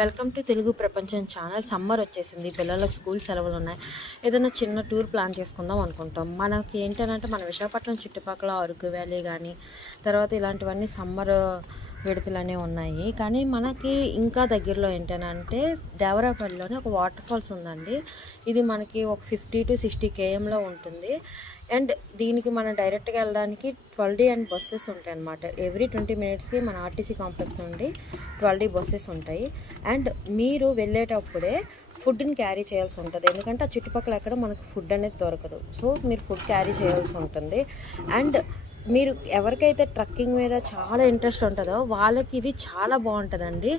Welcome to Telugu ప్రపంచం channel. Summer వచ్చేసింది, పిల్లలకు స్కూల్ సెలవులు ఉన్నాయి. ఏదైనా చిన్న టూర్ ప్లాన్ చేసుకుందాం అనుకుంటాం. మనకి ఏంటంటే మన విశాఖపట్నం చుట్టుపక్కల అరకు వ్యాలీ కానీ తర్వాత ఇలాంటివన్నీ సమ్మర్ విడతలనే ఉన్నాయి. కానీ మనకి ఇంకా దగ్గరలో ఏంటంటే దేవరాపల్లిలోనే ఒక వాటర్ ఫాల్స్ ఉందండి. ఇది మనకి ఒక 50 to 60 kmలో ఉంటుంది. అండ్ దీనికి మనం డైరెక్ట్గా వెళ్ళడానికి 12D అండ్ బస్సెస్ ఉంటాయి అన్నమాట. ఎవ్రీ 20 minutesకి మన ఆర్టీసీ కాంప్లెక్స్ నుండి 12D బస్సెస్ ఉంటాయి. అండ్ మీరు వెళ్ళేటప్పుడే ఫుడ్ని క్యారీ చేయాల్సి ఉంటుంది, ఎందుకంటే ఆ చుట్టుపక్కల ఎక్కడ మనకు ఫుడ్ అనేది దొరకదు. సో మీరు ఫుడ్ క్యారీ చేయాల్సి ఉంటుంది. అండ్ మీరు ఎవరికైతే ట్రక్కింగ్ మీద చాలా ఇంట్రెస్ట్ ఉంటుందో వాళ్ళకి ఇది చాలా బాగుంటుందండి.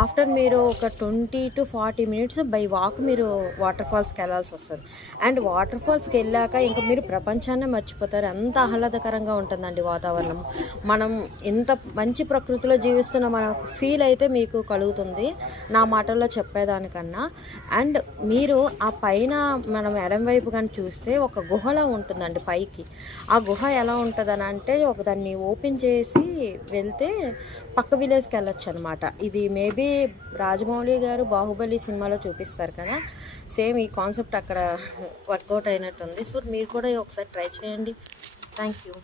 ఆఫ్టర్ మీరు ఒక 20 to 40 minutes బై వాక్ మీరు వాటర్ ఫాల్స్కి వెళ్ళాల్సి వస్తుంది. అండ్ వాటర్ ఫాల్స్కి వెళ్ళాక ఇంకా మీరు ప్రపంచాన్ని మర్చిపోతారు. అంత ఆహ్లాదకరంగా ఉంటుందండి వాతావరణం. మనం ఇంత మంచి ప్రకృతిలో జీవిస్తున్న మన ఫీల్ అయితే మీకు కలుగుతుంది నా మాటల్లో చెప్పేదానికన్నా. అండ్ మీరు ఆ పైన మనం ఎడం వైపు కానీ చూస్తే ఒక గుహలా ఉంటుందండి పైకి. ఆ గుహ ఎలా ఉంటుంది అంటే ఒక దాన్ని ఓపెన్ చేసి వెళ్తే పక్క విలేజ్కి వెళ్ళొచ్చు అనమాట. ఇది మేబీ రాజమౌళి గారు బాహుబలి సినిమాలో చూపిస్తారు కదా, సేమ్ ఈ కాన్సెప్ట్ అక్కడ వర్కౌట్ అయినట్టుంది. సో మీరు కూడా ఒకసారి ట్రై చేయండి. Thank you.